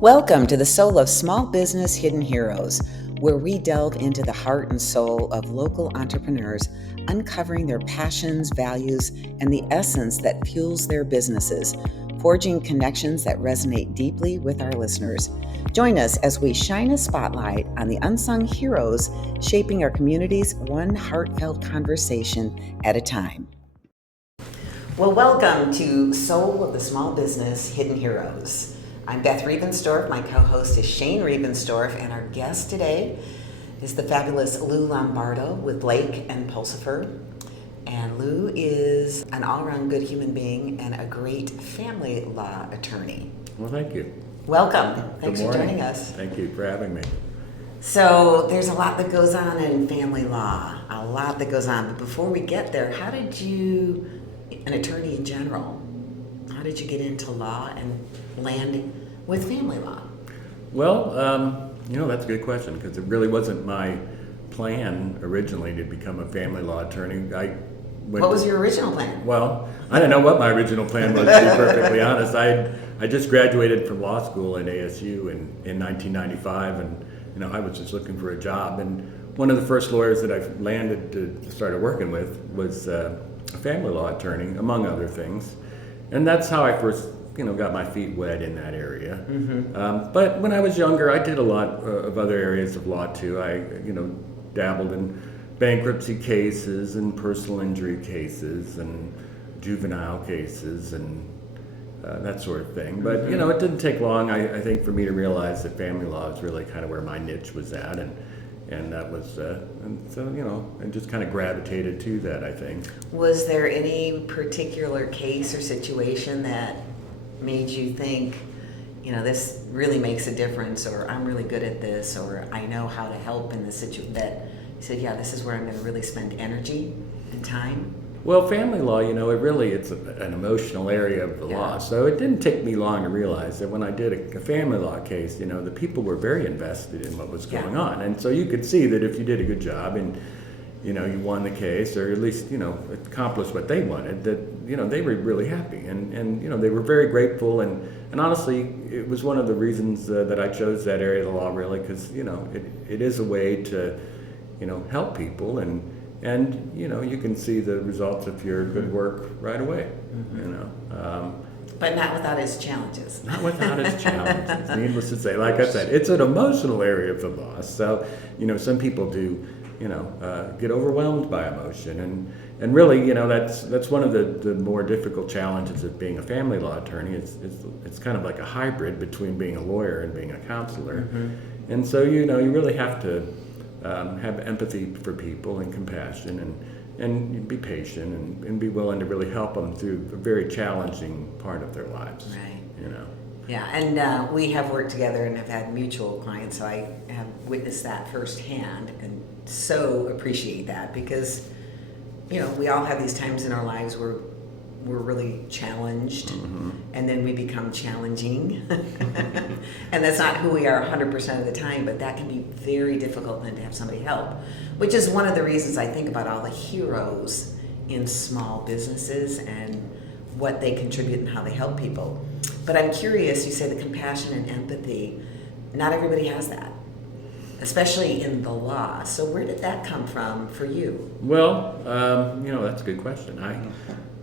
Welcome to the Soul of Small Business Hidden Heroes, where we delve into the heart and soul of local entrepreneurs, uncovering their passions, values, and the essence that fuels their businesses, forging connections that resonate deeply with our listeners. Join us as we shine a spotlight on the unsung heroes shaping our communities one heartfelt conversation at a time. Well, welcome to Soul of the Small Business Hidden Heroes. I'm Beth Riebenstorf. My co-host is Shane Riebenstorf, and our guest today is the fabulous Lou Lombardo with Blake and Pulsifer. And Lou is an all-around good human being and a great family law attorney. Well, thank you. Welcome. Thanks for joining us. Thank you for having me. So there's a lot that goes on in family law, a lot that goes on. But before we get there, how did you, an attorney in general, how did you get into law and land with family law? Well, that's a good question because it really wasn't my plan originally to become a family law attorney. What was your original plan? Well, I don't know what my original plan was, to be perfectly honest. I just graduated from law school at ASU in 1995, and I was just looking for a job. And one of the first lawyers that I landed to started working with was a family law attorney, among other things. And that's how I first got my feet wet in that area. Mm-hmm. But when I was younger, I did a lot of other areas of law too. I, dabbled in bankruptcy cases and personal injury cases and juvenile cases and that sort of thing. But, Mm-hmm. It didn't take long, I think, for me to realize that family law is really kind of where my niche was at. And that was, and so, I just kind of gravitated to that, I think. Was there any particular case or situation that made you think, this really makes a difference, or I'm really good at this, or I know how to help in this situation, that you said, yeah, this is where I'm going to really spend energy and time? Well, family law, it's an emotional area of the law. So it didn't take me long to realize that when I did a family law case, the people were very invested in what was going on. And so you could see that if you did a good job and, you won the case, or at least, accomplished what they wanted, that, they were really happy. And they were very grateful. And honestly, it was one of the reasons that I chose that area of the law, really, because, it is a way to, help people. And you can see the results of your good work right away. Mm-hmm. But not without its challenges. Not without its challenges. Needless to say, like I said, it's an emotional area of the law. So some people do get overwhelmed by emotion, and really that's one of the more difficult challenges of being a family law attorney. It's kind of like a hybrid between being a lawyer and being a counselor. Mm-hmm. And so you really have to have empathy for people and compassion and be patient and be willing to really help them through a very challenging part of their lives. Right. Yeah, and we have worked together and have had mutual clients, so I have witnessed that firsthand and so appreciate that because, we all have these times in our lives where we're really challenged, mm-hmm. and then we become challenging. And that's not who we are 100% of the time, but that can be very difficult then to have somebody help, which is one of the reasons I think about all the heroes in small businesses and what they contribute and how they help people. But I'm curious, you say the compassion and empathy, not everybody has that, especially in the law. So where did that come from for you? Well, that's a good question.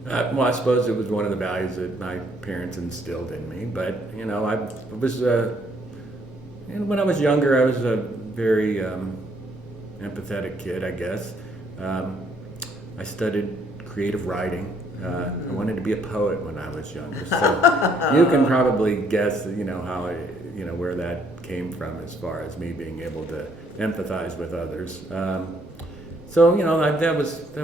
I suppose it was one of the values that my parents instilled in me. But I was when I was younger, I was a very empathetic kid, I guess. I studied creative writing. I wanted to be a poet when I was younger. So you can probably guess, how where that came from as far as me being able to empathize with others. That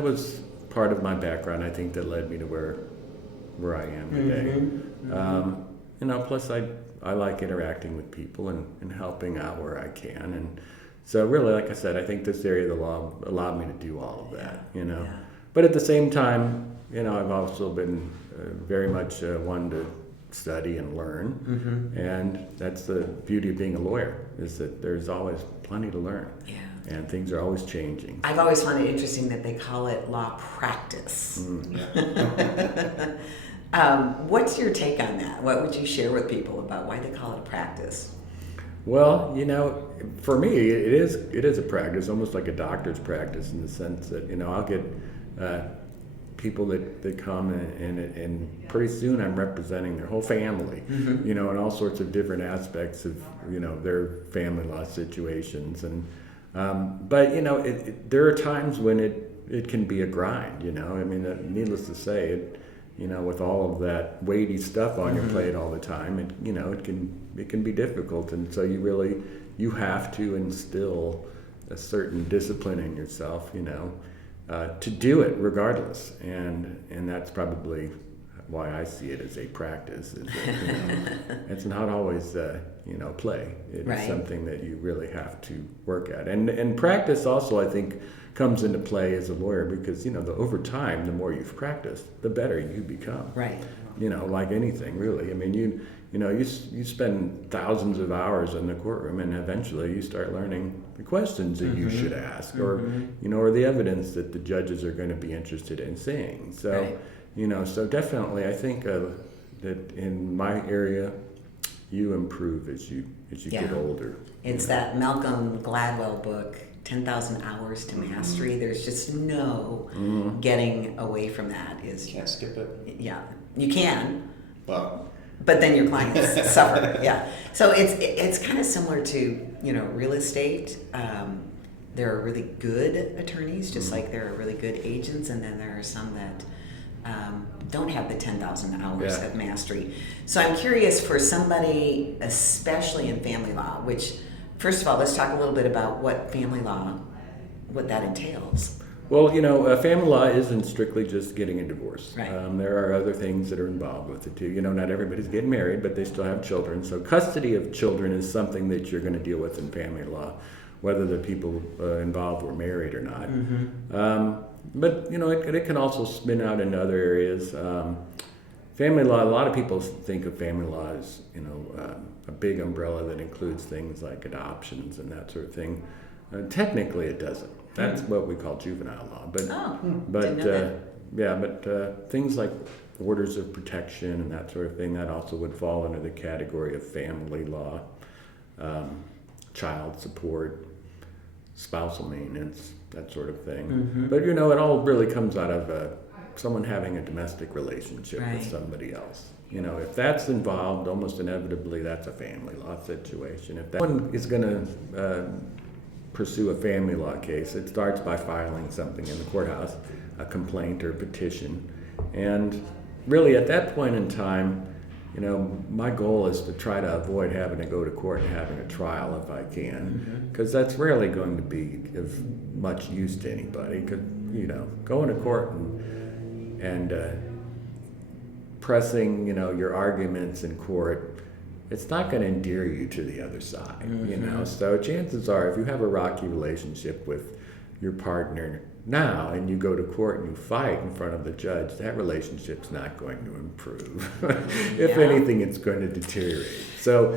was part of my background, I think, that led me to where I am today. Mm-hmm. Mm-hmm. Plus I like interacting with people and helping out where I can. And so really, like I said, I think this area of the law allowed me to do all of that, Yeah. But at the same time, I've also been very much one to study and learn. Mm-hmm. And that's the beauty of being a lawyer, is that there's always plenty to learn. Yeah. And things are always changing. I've always found it interesting that they call it law practice. What's your take on that? What would you share with people about why they call it a practice? Well, for me, it is a practice, almost like a doctor's practice in the sense that I'll get uh, people that come and pretty soon I'm representing their whole family, in all sorts of different aspects of their family law situations, and but there are times when it can be a grind. I mean, needless to say, with all of that weighty stuff on your plate all the time, it can be difficult, and so you have to instill a certain discipline in yourself, to do it regardless, and that's probably why I see it as a practice. Is that, it's not always play. It Right. is something that you really have to work at, and practice also, I think, comes into play as a lawyer because over time, the more you've practiced, the better you become. Right. Like anything really. I mean, you spend thousands of hours in the courtroom, and eventually you start learning the questions that you should ask, or or the evidence that the judges are going to be interested in seeing. So, Right. So definitely, I think that in my area, you improve as you Yeah. get older. It's that Malcolm Gladwell book, 10,000 Hours to Mastery. There's just no getting away from that. Can't skip it. Yeah, you can, But but then your clients suffer. Yeah. So it's kind of similar to real estate. There are really good attorneys, just like there are really good agents, and then there are some that don't have the 10,000 hours Yeah. of mastery. So I'm curious for somebody, especially in family law, which, first of all, let's talk a little bit about what family law, what that entails. Well, family law isn't strictly just getting a divorce. Right. There are other things that are involved with it too. Not everybody's getting married, but they still have children. So custody of children is something that you're going to deal with in family law, whether the people involved were married or not. But it can also spin out in other areas. Family law. A lot of people think of family law as a big umbrella that includes things like adoptions and that sort of thing. Technically, it doesn't. That's what we call juvenile law. But Didn't know that. things like orders of protection and that sort of thing, that also would fall under the category of family law. Child support, spousal maintenance, that sort of thing. But it all really comes out of someone having a domestic relationship Right. with somebody else. If that's involved, almost inevitably that's a family law situation. If that one is going to pursue a family law case, it starts by filing something in the courthouse, a complaint or petition. And really at that point in time, my goal is to try to avoid having to go to court and having a trial if I can, because that's rarely going to be of much use to anybody. Because going to court and pressing your arguments in court, it's not going to endear you to the other side. So chances are, if you have a rocky relationship with your partner now and you go to court and you fight in front of the judge, that relationship's not going to improve. If Yeah. anything, it's going to deteriorate. So,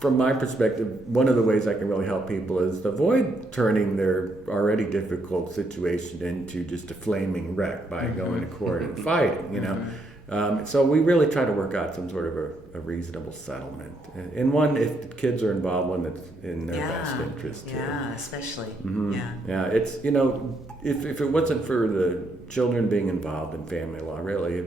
from my perspective, one of the ways I can really help people is to avoid turning their already difficult situation into just a flaming wreck by going to court and fighting, So we really try to work out some sort of a reasonable settlement. And one, if kids are involved, one that's in their best interest too. Yeah, especially. Yeah. Yeah, it's, if it wasn't for the children being involved in family law, really,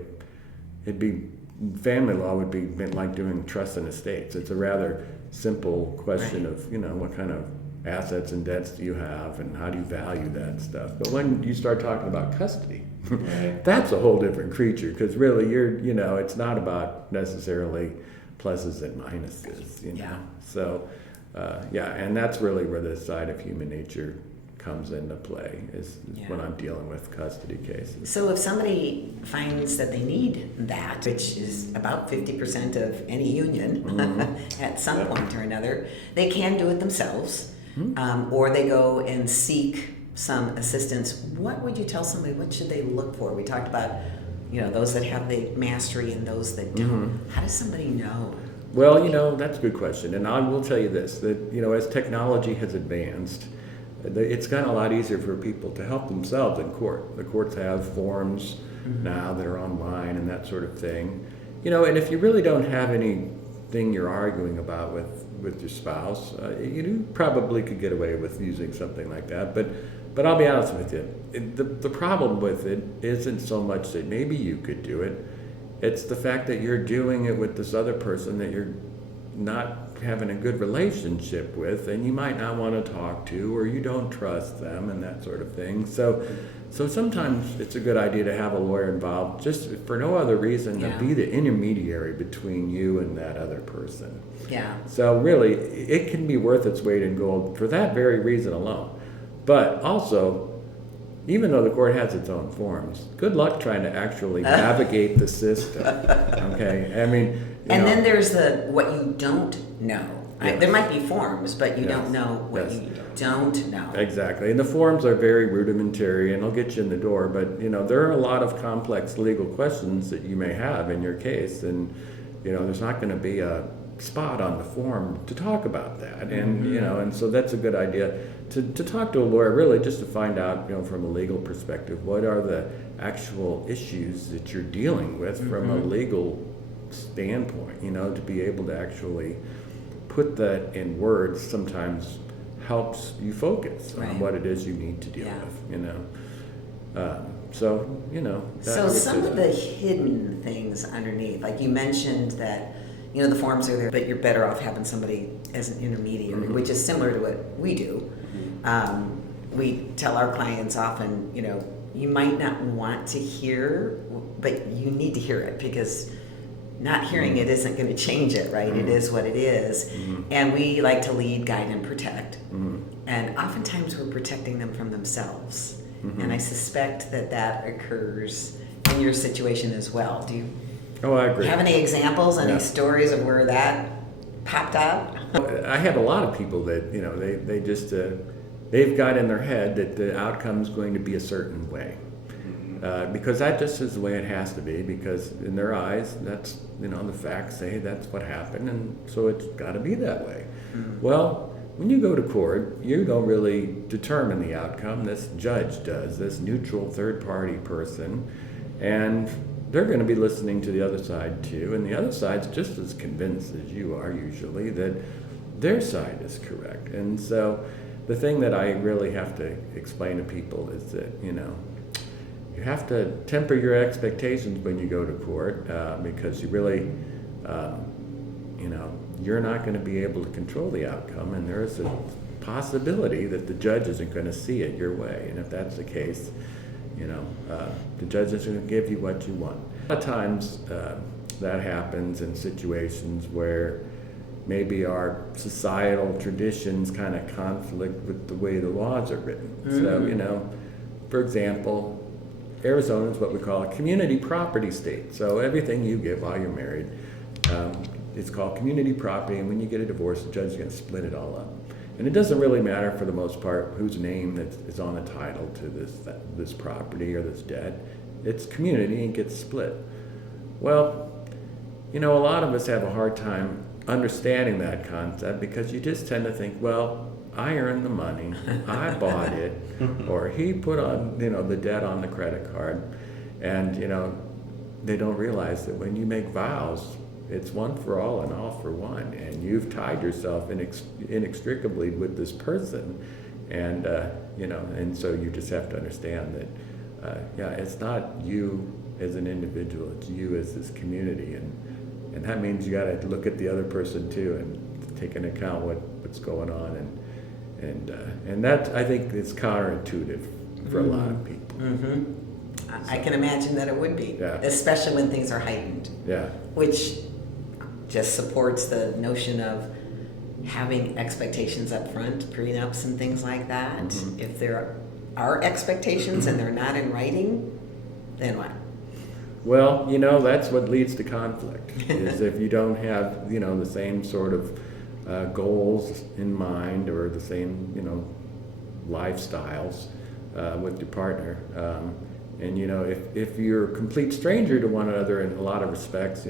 family law would be like doing trust and estates. It's a rather simple question of, what kind of assets and debts do you have and how do you value that stuff. But when you start talking about custody, that's a whole different creature, because really it's not about necessarily pluses and minuses, Yeah. So, and that's really where the side of human nature comes into play is when I'm dealing with custody cases. So if somebody finds that they need that, which is about 50% of any union at some point or another, they can do it themselves, or they go and seek some assistance. What would you tell somebody? What should they look for? We talked about, those that have the mastery and those that don't. How does somebody know? Well, that's a good question. And I will tell you this, that, as technology has advanced, it's gotten a lot easier for people to help themselves in court. The courts have forms now that are online and that sort of thing. And if you really don't have anything you're arguing about with your spouse, you probably could get away with using something like that. But I'll be honest with you, the problem with it isn't so much that maybe you could do it. It's the fact that you're doing it with this other person that you're not having a good relationship with, and you might not want to talk to, or you don't trust them, and that sort of thing. So sometimes it's a good idea to have a lawyer involved, just for no other reason than be the intermediary between you and that other person. Yeah. So really, it can be worth its weight in gold for that very reason alone. But also, even though the court has its own forms, good luck trying to actually navigate the system. Okay, I mean. Then there's what you don't know. Yes. There might be forms, but you don't know what Yes. you don't know. Exactly, and the forms are very rudimentary, and they'll get you in the door. But there are a lot of complex legal questions that you may have in your case, and there's not going to be a spot on the form to talk about that. And and so that's a good idea to talk to a lawyer, really, just to find out from a legal perspective, what are the actual issues that you're dealing with from a legal standpoint. To be able to actually put that in words sometimes helps you focus on what it is you need to deal with. So some of the hidden things underneath, like you mentioned that the forms are there, but you're better off having somebody as an intermediary, which is similar to what we do. We tell our clients often, you might not want to hear, but you need to hear it, because not hearing it isn't going to change it, right? It is what it is. And we like to lead, guide, and protect. And oftentimes we're protecting them from themselves. And I suspect that occurs in your situation as well. Do you I agree. have any examples, any stories of where that popped out? I have a lot of people that, they just, they've got in their head that the outcome's going to be a certain way. Because that just is the way it has to be, because in their eyes, that's, the facts say that's what happened, and so it's got to be that way. Well, when you go to court, you don't really determine the outcome. This judge does, this neutral third-party person, and they're going to be listening to the other side too, and the other side's just as convinced as you are usually that their side is correct. And so the thing that I really have to explain to people is that, you have to temper your expectations when you go to court, because you really, you're not going to be able to control the outcome, and there's a possibility that the judge isn't going to see it your way. And if that's the case, the judge isn't going to give you what you want. A lot of times that happens in situations where maybe our societal traditions kind of conflict with the way the laws are written. So, for example, Arizona is what we call a community property state. So everything you get while you're married, it's called community property, and when you get a divorce, the judge is going to split it all up. And it doesn't really matter, for the most part, whose name is on the title to this property or this debt. It's community and gets split. Well, a lot of us have a hard time understanding that concept, because you just tend to think, well, I earned the money, I bought it, or he put on, the debt on the credit card. And, they don't realize that when you make vows, it's one for all and all for one, and you've tied yourself inextricably with this person. And, and so you just have to understand that, it's not you as an individual, it's you as this community. And that means you got to look at the other person too, and take into account what's going on. And that, I think, is counterintuitive for a lot of people. I can imagine that it would be, especially when things are heightened. Which just supports the notion of having expectations up front, prenups and things like that. If there are expectations and they're not in writing, then what? Well, that's what leads to conflict, is if you don't have, the same sort of goals in mind, or the same, lifestyles with your partner. And, if you're a complete stranger to one another in a lot of respects,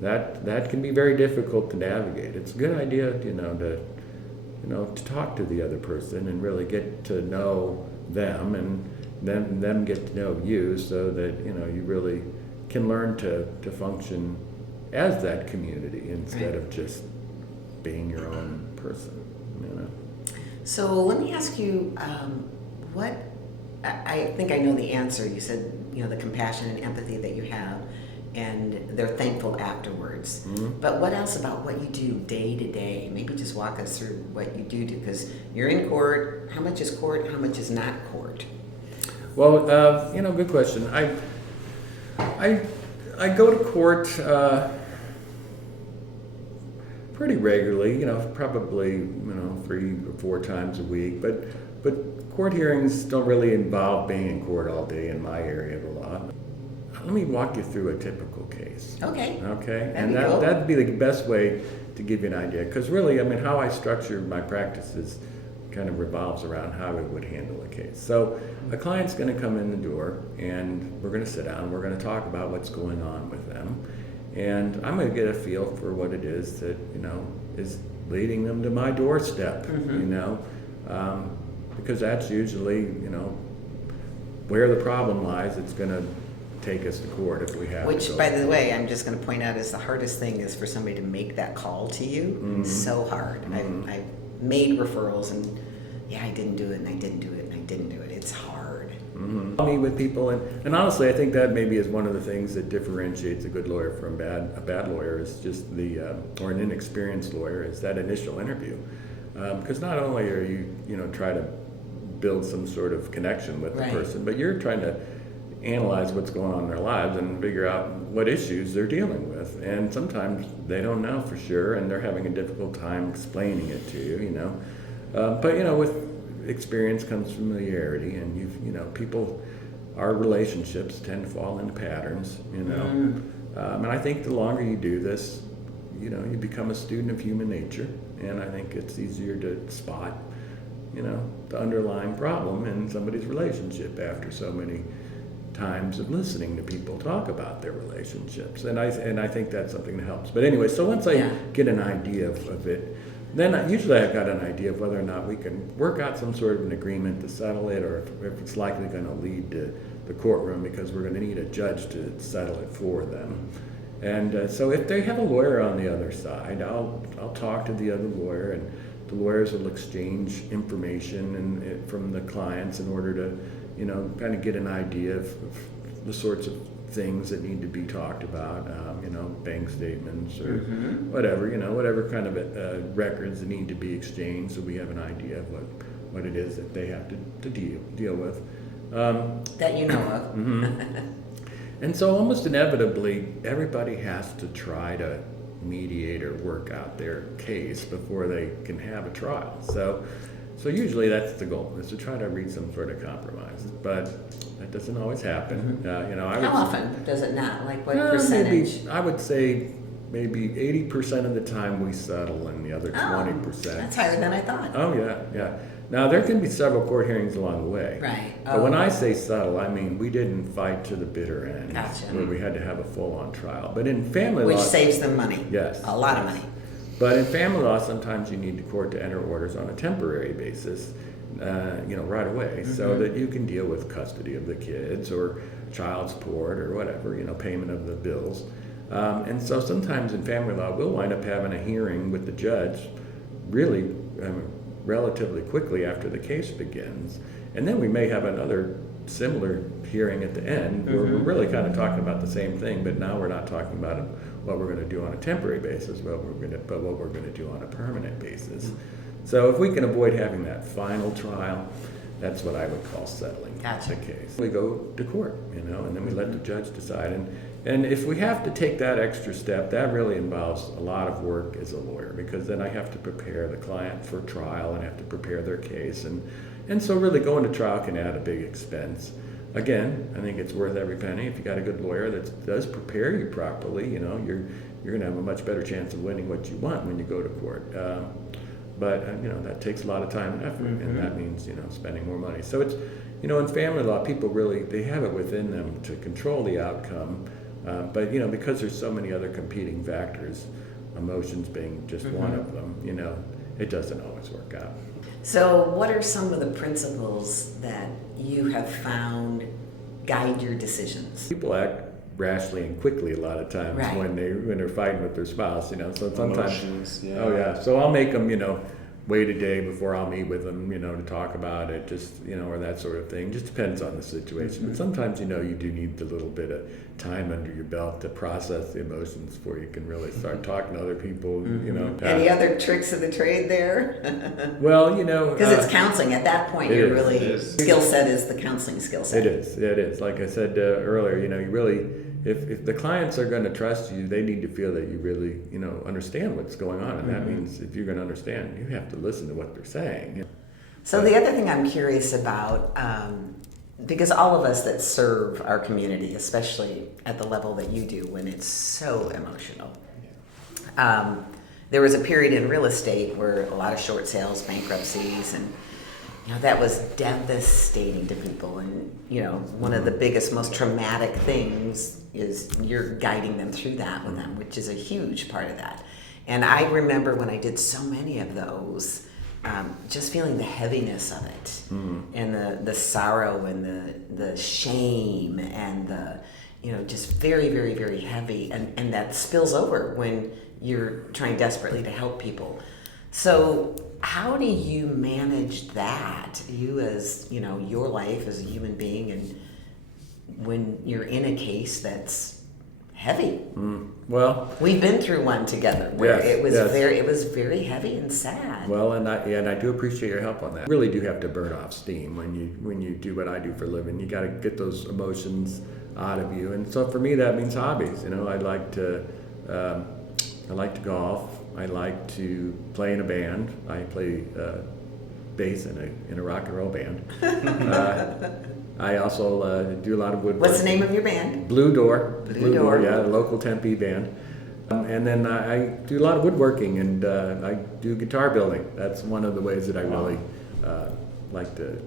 that can be very difficult to navigate. It's a good idea, to talk to the other person and really get to know them, and them get to know you, so that you really can learn to function as that community instead of just being your own person. So let me ask you, what I think I know the answer. You said the compassion and empathy that you have, and they're thankful afterwards. Mm-hmm. But what else about what you do day to day? Maybe just walk us through what you do, because you're in court. How much is court? How much is not court? Well, good question. I go to court pretty regularly. Probably 3 or 4 times a week. But court hearings don't really involve being in court all day in my area of the law. Let me walk you through a typical case. Okay. That'd be the best way to give you an idea. Because really, how I structure my practices kind of revolves around how I would handle a case. So a client's going to come in the door, and we're going to sit down. We're going to talk about what's going on with them, and I'm going to get a feel for what it is that is leading them to my doorstep. Because that's usually where the problem lies. It's going to take us to court if we have. Which, by the way, I'm just going to point out is the hardest thing is for somebody to make that call to you. Mm-hmm. It's so hard. Mm-hmm. I've made referrals, and I didn't do it, and I didn't do it, and I didn't do it. It's hard. Mm-hmm. I meet with people, and honestly, I think that maybe is one of the things that differentiates a good lawyer from a bad lawyer is just or an inexperienced lawyer is that initial interview. Because not only are you, try to build some sort of connection with the person, but you're trying to analyze what's going on in their lives and figure out what issues they're dealing with. And sometimes they don't know for sure, and they're having a difficult time explaining it to you, But, with experience comes familiarity, and our relationships tend to fall into patterns, And I think the longer you do this, you become a student of human nature, and I think it's easier to spot, the underlying problem in somebody's relationship after so many times of listening to people talk about their relationships, and I think that's something that helps. But anyway, so once I get an idea of it, then usually I've got an idea of whether or not we can work out some sort of an agreement to settle it, or if it's likely going to lead to the courtroom, because we're going to need a judge to settle it for them. And so if they have a lawyer on the other side, I'll talk to the other lawyer, and the lawyers will exchange information from the clients in order to kind of get an idea of the sorts of things that need to be talked about, bank statements or whatever, whatever kind of records that need to be exchanged, so we have an idea of what it is that they have to deal with. That you know of. Mm-hmm. And so almost inevitably, everybody has to try to mediate or work out their case before they can have a trial. So usually that's the goal, is to try to reach some sort of compromise. But that doesn't always happen. How often does it not? Like what percentage? I would say maybe 80% of the time we settle, and the other 20%. That's higher than I thought. Oh yeah. Now there can be several court hearings along the way. Right. But when I say settle, I mean we didn't fight to the bitter end, Gotcha. where we had to have a full-on trial. But in family law, which saves them money. Yes. A lot of money. But in family law, sometimes you need the court to enter orders on a temporary basis, right away, so that you can deal with custody of the kids or child support or whatever, payment of the bills. And so sometimes in family law, we'll wind up having a hearing with the judge really relatively quickly after the case begins. And then we may have another similar hearing at the end where we're really kind of talking about the same thing, but now we're not talking about what we're going to do on a temporary basis, but what we're going to do on a permanent basis. So if we can avoid having that final trial, that's what I would call settling the case. We go to court, and then we let the judge decide. And if we have to take that extra step, that really involves a lot of work as a lawyer, because then I have to prepare the client for trial and I have to prepare their case. And so really going to trial can add a big expense. Again, I think it's worth every penny. If you got a good lawyer that does prepare you properly, you're going to have a much better chance of winning what you want when you go to court. But that takes a lot of time and effort, and that means spending more money. So it's in family law, people really they have it within them to control the outcome, but because there's so many other competing factors, emotions being just one of them. it doesn't always work out. So, what are some of the principles that you have found guide your decisions? People act rashly and quickly a lot of times Right. when they're fighting with their spouse, you know. So sometimes, Emotions, yeah. oh yeah. So I'll make them, wait a day before I'll meet with them, to talk about it, just or that sort of thing. Just depends on the situation. But sometimes, you do need a little bit of time under your belt to process the emotions before you can really start talking to other people. Any other tricks of the trade there? Well, Because it's counseling. At that point, it you're is. really It is. skill set is the counseling skill set. It is. Like I said earlier, you really, if the clients are going to trust you, they need to feel that you really, understand what's going on. And that means if you're going to understand, you have to listen to what they're saying. So the other thing I'm curious about, because all of us that serve our community, especially at the level that you do, when it's so emotional, there was a period in real estate where a lot of short sales, bankruptcies, and that was devastating to people. And one of the biggest, most traumatic things is you're guiding them through that with them, which is a huge part of that. And I remember when I did so many of those, just feeling the heaviness of it, and the sorrow and the shame and the just very, very, very heavy, and that spills over when you're trying desperately to help people. So how do you manage that, you as your life as a human being, and when you're in a case that's heavy? Well, we've been through one together where yes, it was yes. very heavy and sad. Well, and I do appreciate your help on that. You really do have to burn off steam when you do what I do for a living. You got to get those emotions out of you, and so for me that means hobbies. I like to golf. I like to play in a band. I play bass in a rock and roll band. I also do a lot of woodwork. What's the name of your band? Blue Door. Blue Door. Yeah, a local Tempe band. And then I do a lot of woodworking, and I do guitar building. That's one of the ways that I really like to.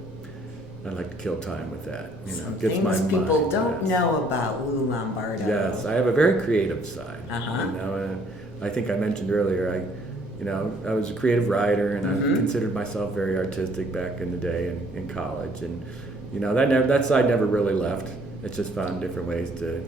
I like to kill time with that. Some Gets my things people mind, don't yes. know about Lou Lombardo. Yes, I have a very creative side. Uh-huh. I think I mentioned earlier, I was a creative writer, and I considered myself very artistic back in the day in college, and that side never really left. It just found different ways to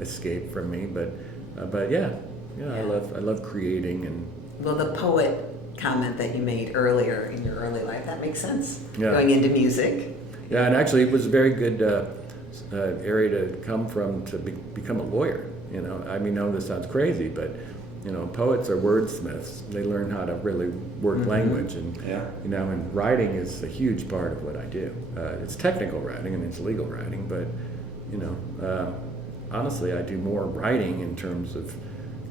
escape from me. But yeah, I love creating and. Well, the poet comment that you made earlier in your early life, that makes sense. Yeah. Going into music. Yeah, and actually it was a very good area to come from to become a lawyer. I know this sounds crazy, but poets are wordsmiths. They learn how to really work language, and and writing is a huge part of what I do. It's technical writing, and it's legal writing, but honestly, I do more writing in terms of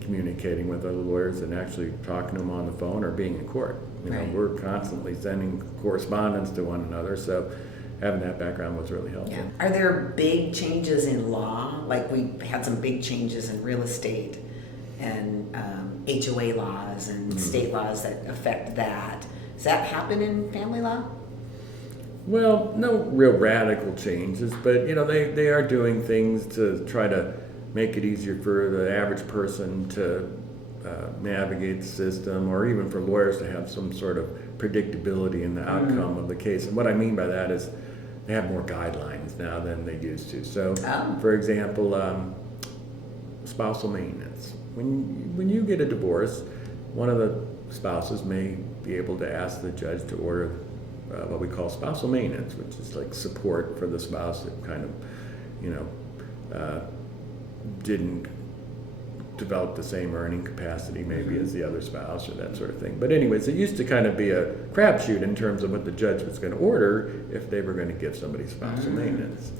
communicating with other lawyers than actually talking to them on the phone or being in court. Right. We're constantly sending correspondence to one another, so having that background was really helpful. Yeah. Are there big changes in law? Like we had some big changes in real estate and HOA laws and state laws that affect that. Does that happen in family law? Well, no real radical changes, but they are doing things to try to make it easier for the average person to navigate the system, or even for lawyers to have some sort of predictability in the outcome of the case. And what I mean by that is they have more guidelines now than they used to. So, for example, spousal maintenance. When you get a divorce, one of the spouses may be able to ask the judge to order what we call spousal maintenance, which is like support for the spouse that kind of, didn't develop the same earning capacity maybe as the other spouse or that sort of thing. But anyways, it used to kind of be a crapshoot in terms of what the judge was going to order if they were going to give somebody spousal maintenance.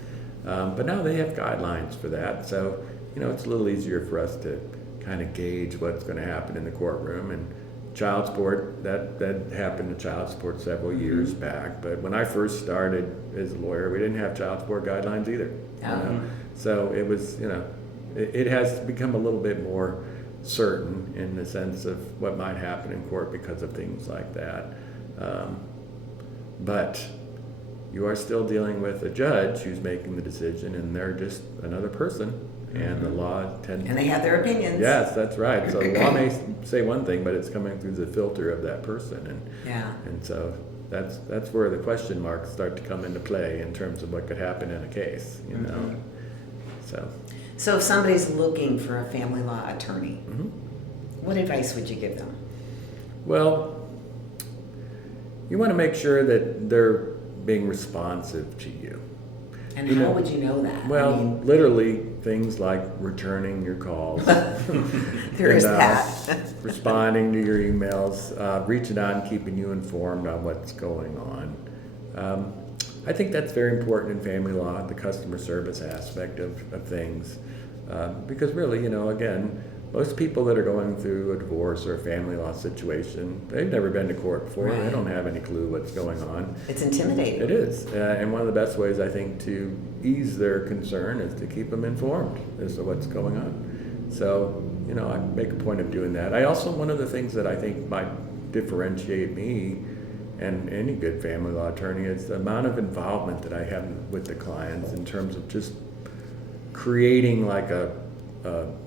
But now they have guidelines for that, so it's a little easier for us to kind of gauge what's going to happen in the courtroom. And child support, that happened to child support several years back, but when I first started as a lawyer, we didn't have child support guidelines either. So it was, it has become a little bit more certain in the sense of what might happen in court because of things like that. But you are still dealing with a judge who's making the decision, and they're just another person, and the law tends. And they have their opinions. Yes, that's right. So the law may say one thing, but it's coming through the filter of that person, and so that's where the question marks start to come into play in terms of what could happen in a case, you know. So if somebody's looking for a family law attorney, what advice would you give them? Well, you want to make sure that they're being responsive to you. And how would you know that? Well, literally things like returning your calls. There's that. Responding to your emails, reaching out and keeping you informed on what's going on. I think that's very important in family law, the customer service aspect of things. Because really, you know, again, most people that are going through a divorce or a family law situation, they've never been to court before. Right. They don't have any clue what's going on. It's intimidating. It is. And one of the best ways, I think, to ease their concern is to keep them informed as to what's going on. So, you know, I make a point of doing that. I also, one of the things that I think might differentiate me and any good family law attorney is the amount of involvement that I have with the clients in terms of just creating like a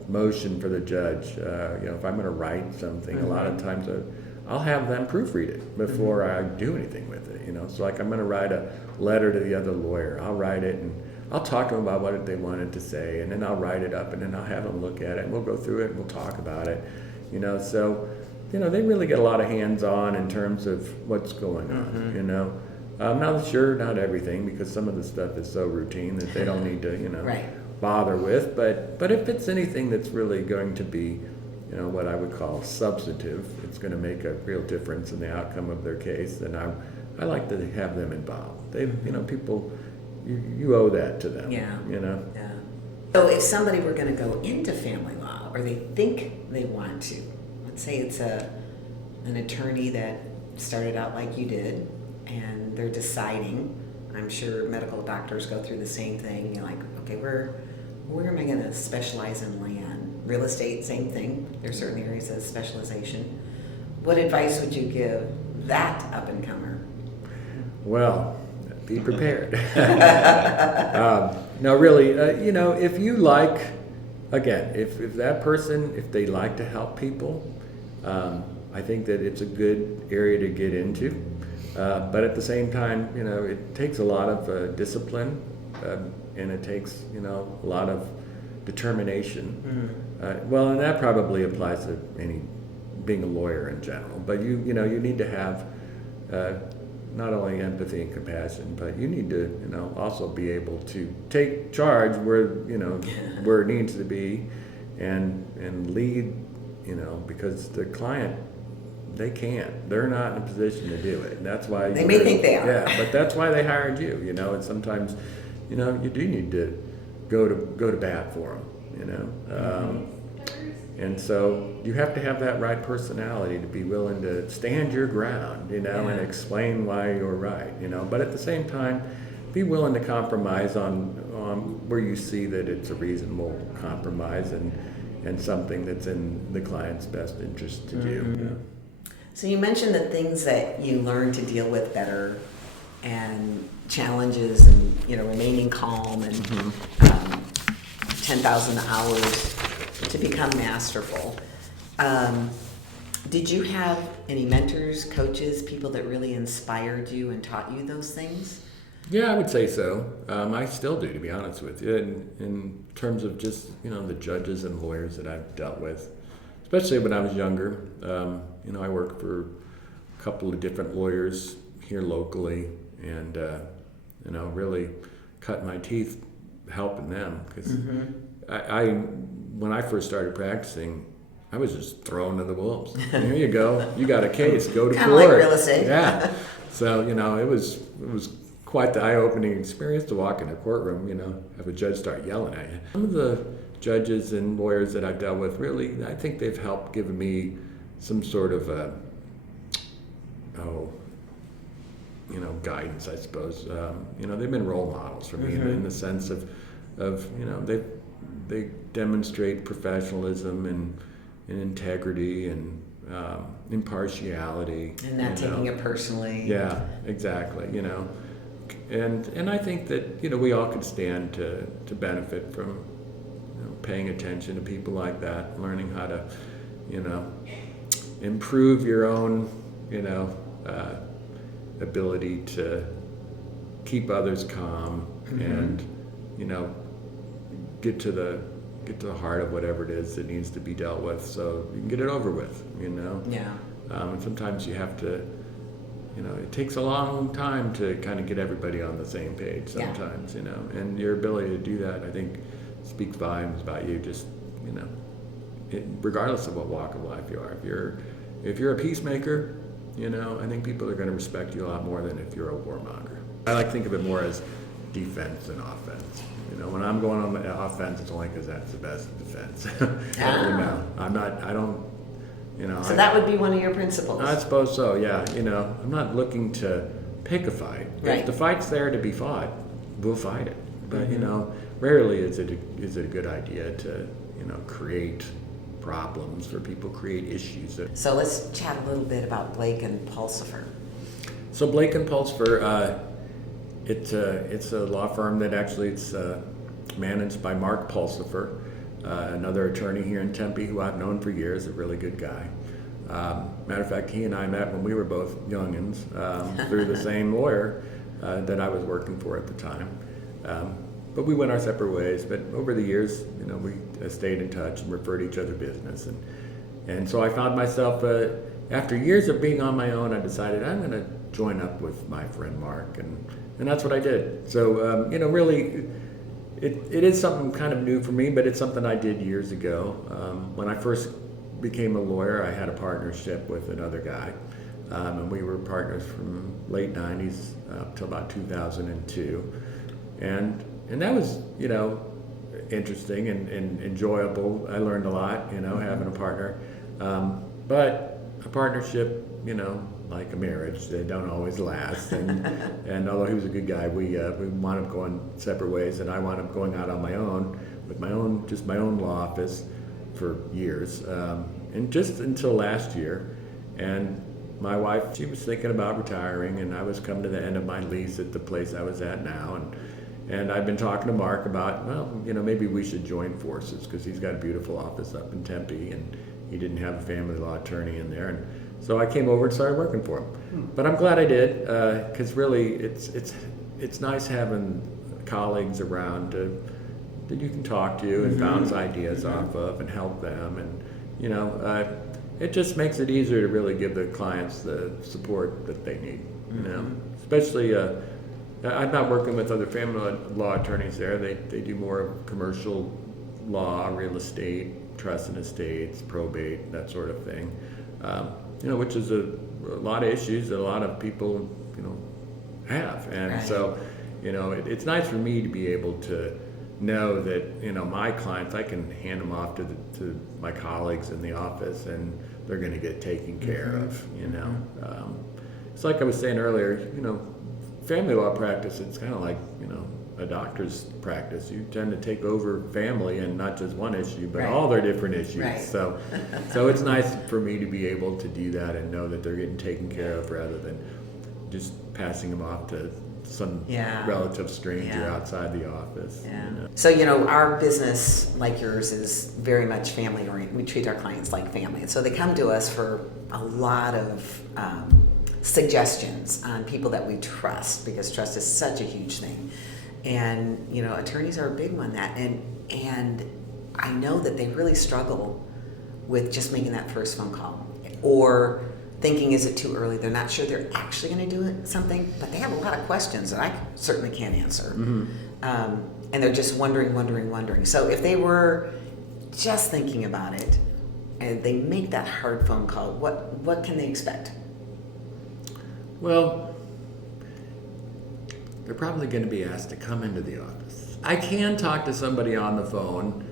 motion for the judge. You know, if I'm going to write something, a lot of times I'll have them proofread it before I do anything with it. You know, so like I'm going to write a letter to the other lawyer. I'll write it and I'll talk to them about what they wanted to say, and then I'll write it up, and then I'll have them look at it, and we'll go through it, and we'll talk about it. You know, so you know they really get a lot of hands-on in terms of what's going on. You know, not sure, not everything, because some of the stuff is so routine that they don't need to, you know. Right. Bother with, but if it's anything that's really going to be, you know, what I would call substantive, it's going to make a real difference in the outcome of their case, then I like to have them involved. They, you know, people, you owe that to them. Yeah. You know. Yeah. So if somebody were going to go into family law, or they think they want to, let's say it's an attorney that started out like you did, and they're deciding. I'm sure medical doctors go through the same thing. You're like, okay, where am I going to specialize in land? Real estate, same thing. There's certain areas of specialization. What advice would you give that up-and-comer? Well, be prepared. No, really, you know, if you like, again, if that person, if they like to help people, I think that it's a good area to get into. But at the same time, you know, it takes a lot of discipline, and it takes, you know, a lot of determination. Well, and that probably applies to being a lawyer in general. But you know, you need to have not only empathy and compassion, but you need to, you know, also be able to take charge where, you know, where it needs to be, and lead, you know, because the client, they can't. They're not in a position to do it. And that's why they may think they are. Yeah, but that's why they hired you. You know, and sometimes, you know, you do need to go to bat for them. You know, and so you have to have that right personality to be willing to stand your ground. You know, and explain why you're right. You know, but at the same time, be willing to compromise on where you see that it's a reasonable compromise and something that's in the client's best interest to do. So you mentioned the things that you learned to deal with better, and challenges, and you know, remaining calm, and 10,000 hours to become masterful. Did you have any mentors, coaches, people that really inspired you and taught you those things? Yeah, I would say so. I still do, to be honest with you, in terms of just, you know, the judges and lawyers that I've dealt with, especially when I was younger. You know, I worked for a couple of different lawyers here locally, and you know, really cut my teeth helping them, because I when I first started practicing, I was just thrown to the wolves. Here you go, you got a case, go to court. Kind of like real estate. Yeah. So you know, it was quite the eye-opening experience to walk in a courtroom. You know, have a judge start yelling at you. Some of the judges and lawyers that I've dealt with, really, I think they've helped give me some sort of you know, guidance, I suppose. You know, they've been role models for me in the sense of you know, they demonstrate professionalism and integrity and impartiality. And not taking it personally. Yeah, exactly. You know, and I think that, you know, we all could stand to benefit from paying attention to people like that, learning how to, improve your own, ability to keep others calm and, get to the heart of whatever it is that needs to be dealt with, so you can get it over with. Yeah. And sometimes you have to. It takes a long time to kind of get everybody on the same page sometimes, and your ability to do that, I think, speaks volumes about you, just, regardless of what walk of life you are. If you're a peacemaker, I think people are going to respect you a lot more than if you're a warmonger. I like to think of it more as defense than offense. When I'm going on the offense, it's only because that's the best defense. So that would be one of your principles. I suppose so, yeah. I'm not looking to pick a fight. Right. If the fight's there to be fought, we'll fight it. But, rarely is it a good idea to, create problems for people, create issues. So let's chat a little bit about Blake and Pulsifer. So Blake and Pulsifer, it's a law firm that actually it's managed by Mark Pulsifer, another attorney here in Tempe who I've known for years, a really good guy. Matter of fact, he and I met when we were both youngins through the same lawyer that I was working for at the time. But we went our separate ways. But over the years, we stayed in touch and referred each other business. And so I found myself, after years of being on my own, I decided I'm going to join up with my friend Mark. And that's what I did. So, really, it is something kind of new for me, but it's something I did years ago. When I first became a lawyer, I had a partnership with another guy. And we were partners from late 90s up till about 2002. And that was, interesting and enjoyable. I learned a lot, having a partner. But a partnership, like a marriage, they don't always last. And although he was a good guy, we wound up going separate ways, and I wound up going out on my own with my own law office for years, and just until last year. And my wife, she was thinking about retiring, and I was coming to the end of my lease at the place I was at now, and I've been talking to Mark about, maybe we should join forces, because he's got a beautiful office up in Tempe, and he didn't have a family law attorney in there. And so I came over and started working for him. But I'm glad I did, because really it's nice having colleagues around that you can talk to and bounce ideas off of and help them. And, it just makes it easier to really give the clients the support that they need, Especially, I'm not working with other family law attorneys there. They do more commercial law, real estate, trust and estates, probate, that sort of thing. Which is a lot of issues that a lot of people, have. And right. So, it's nice for me to be able to know that, my clients, I can hand them off to my colleagues in the office, and they're going to get taken care of, It's like I was saying earlier, family law practice, it's kind of like, a doctor's practice. You tend to take over family, and not just one issue, but all their different issues. Right. So it's nice for me to be able to do that and know that they're getting taken care of, rather than just passing them off to some relative stranger outside the office. Yeah. So, our business, like yours, is very much family oriented. We treat our clients like family. And so they come to us for a lot of suggestions on people that we trust, because trust is such a huge thing. And, attorneys are a big one and I know that they really struggle with just making that first phone call, or thinking, is it too early? They're not sure they're actually going to do something, but they have a lot of questions that I certainly can't answer. And they're just wondering. So if they were just thinking about it and they make that hard phone call, what can they expect? Well, they're probably going to be asked to come into the office. I can talk to somebody on the phone,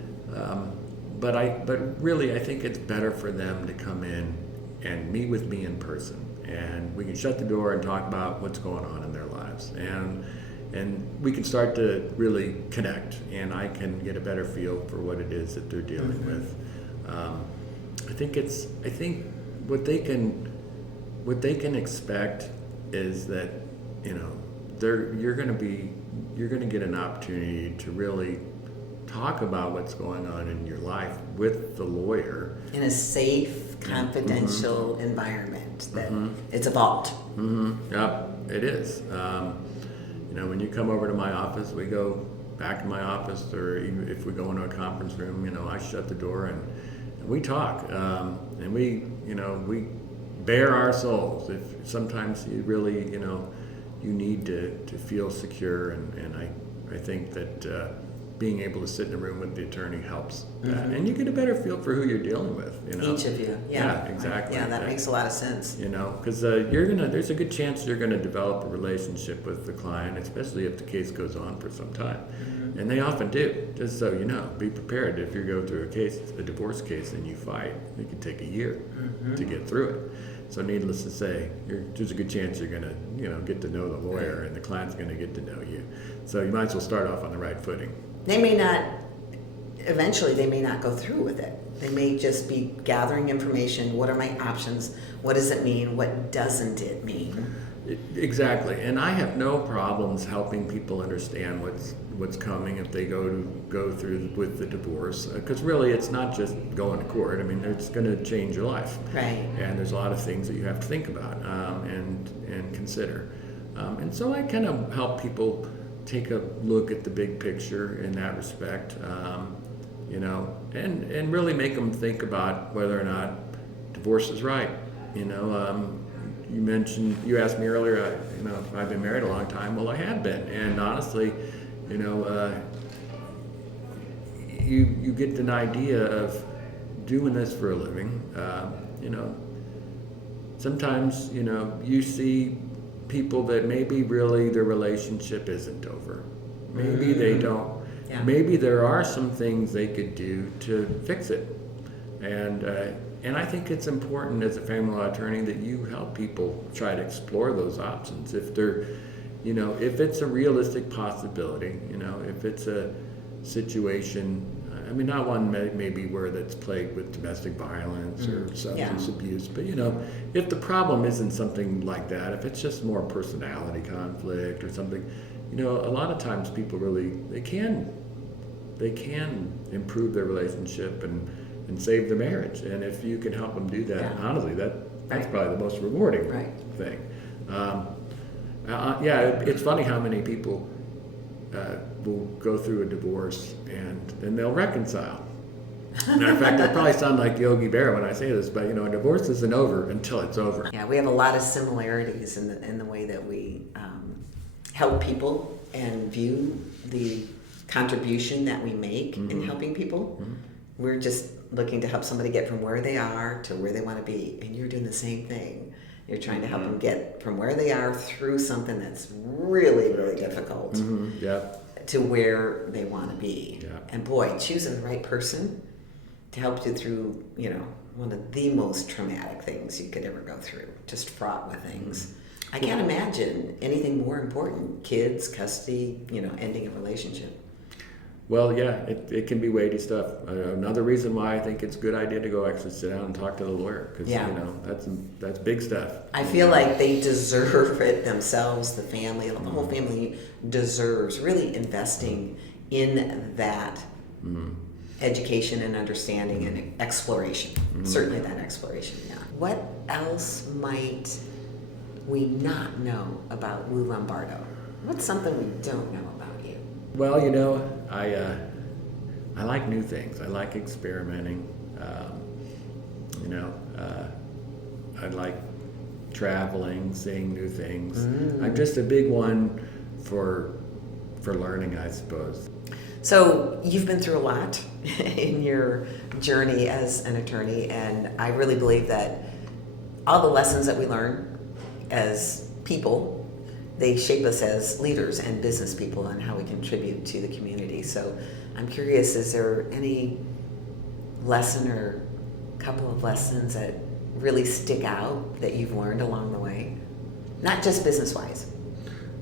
but really I think it's better for them to come in and meet with me in person, and we can shut the door and talk about what's going on in their lives, and we can start to really connect, and I can get a better feel for what it is that they're dealing with. I think what they can expect is that, you're going to get an opportunity to really talk about what's going on in your life with the lawyer. In a safe, confidential environment that it's a vault. Yep, it is. When you come over to my office, we go back to my office, or even if we go into a conference room, I shut the door and we talk, and we bare our souls. If sometimes you really, you need to feel secure, and I think that being able to sit in a room with the attorney helps that, and you get a better feel for who you're dealing with. Each of you, yeah, exactly. Yeah, that makes a lot of sense. Because there's a good chance you're gonna develop a relationship with the client, especially if the case goes on for some time, and they often do. Just so you know, be prepared. If you go through a divorce case, and you fight, it can take a year to get through it. So needless to say, there's a good chance you're gonna, get to know the lawyer, and the client's gonna get to know you. So you might as well start off on the right footing. Eventually they may not go through with it. They may just be gathering information. What are my options? What does it mean? What doesn't it mean? Exactly. And I have no problems helping people understand what's coming if they go through with the divorce, because really it's not just going to court. I mean, it's going to change your life. Right. And there's a lot of things that you have to think about and consider. And so I kind of help people take a look at the big picture in that respect, and really make them think about whether or not divorce is right. You asked me earlier, if I've been married a long time. Well, I have been, and honestly, you get an idea of doing this for a living. Sometimes, you see people that maybe really their relationship isn't over. Maybe they don't. Yeah. Maybe there are some things they could do to fix it. And I think it's important as a family law attorney that you help people try to explore those options. If they're, if it's a realistic possibility, if it's a situation, not one maybe where that's plagued with domestic violence or substance abuse, but if the problem isn't something like that, if it's just more personality conflict or something, a lot of times people really, they can improve their relationship and save the marriage. And if you can help them do that, honestly, that's probably the most rewarding thing. It's funny how many people will go through a divorce and then they'll reconcile. Matter of fact, I probably sound like Yogi Berra when I say this, but a divorce isn't over until it's over. Yeah, we have a lot of similarities in the way that we help people and view the contribution that we make in helping people. We're just looking to help somebody get from where they are to where they want to be, and you're doing the same thing. You're trying to help them get from where they are through something that's really, really difficult to where they want to be. And boy, choosing the right person to help you through, one of the most traumatic things you could ever go through, just fraught with things. I can't imagine anything more important. Kids, custody, ending a relationship. Well, yeah, it can be weighty stuff. Another reason why I think it's a good idea to go actually sit down and talk to the lawyer, because that's big stuff. I feel like they deserve it themselves. The family, the whole family deserves really investing in that education and understanding and exploration. Certainly that exploration. Yeah. What else might we not know about Lou Lombardo? What's something we don't know about you? Well, I like new things. I like experimenting. I like traveling, seeing new things. I'm just a big one for learning, I suppose. So you've been through a lot in your journey as an attorney, and I really believe that all the lessons that we learn as people, they shape us as leaders and business people and how we contribute to the community. So I'm curious, is there any lesson or couple of lessons that really stick out that you've learned along the way? Not just business-wise.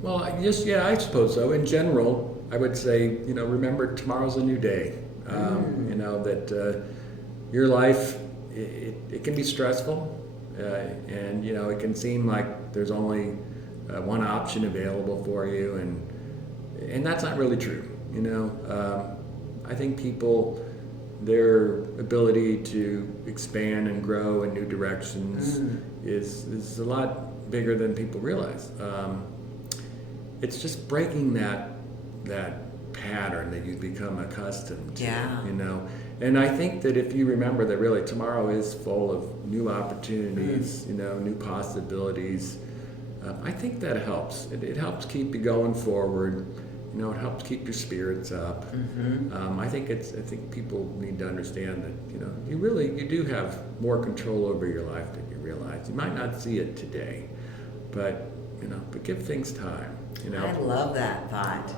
Well, I suppose so. In general, I would say, remember tomorrow's a new day. That your life, it can be stressful, and it can seem like there's only one option available for you, and that's not really true. I think people, their ability to expand and grow in new directions is a lot bigger than people realize. It's just breaking that pattern that you become accustomed to. Yeah. You know, and I think that if you remember that really tomorrow is full of new opportunities, you know, new possibilities. I think that helps. It helps keep you going forward. You know, it helps keep your spirits up. I think people need to understand that, you know, you do have more control over your life than you realize. You might not see it today, but give things time. You know. I love that thought.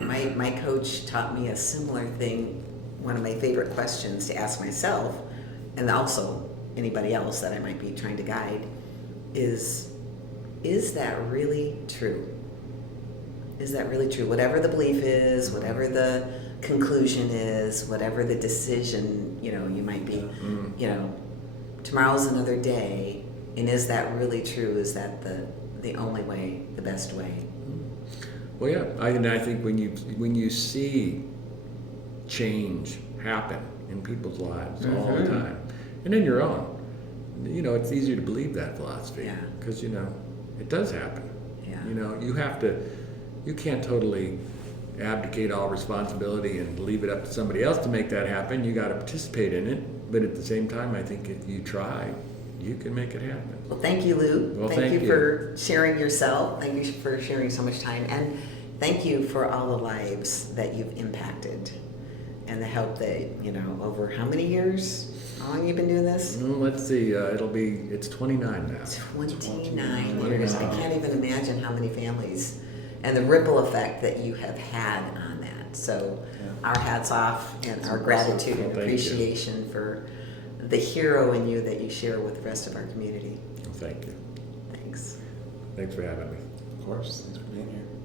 My coach taught me a similar thing. One of my favorite questions to ask myself, and also anybody else that I might be trying to guide, is that really true? Is that really true? Whatever the belief is, whatever the conclusion is, whatever the decision, you might be, tomorrow's another day, and is that really true? Is that the only way, the best way? Well, yeah, I think when you see change happen in people's lives all the time, and in your own, it's easier to believe that philosophy because it does happen. Yeah. You can't totally abdicate all responsibility and leave it up to somebody else to make that happen. You got to participate in it, but at the same time, I think if you try, you can make it happen. Well, thank you, Lou. Well, thank you for sharing yourself. Thank you for sharing so much time, and thank you for all the lives that you've impacted and the help that over how many years? How long have you been doing this? Let's see. It's 29 now. 29 years. I can't even imagine how many families and the ripple effect that you have had on that. So our hats off and our gratitude and appreciation for the hero in you that you share with the rest of our community. Well, thank you. Thanks. Thanks for having me. Of course. Thanks for being here.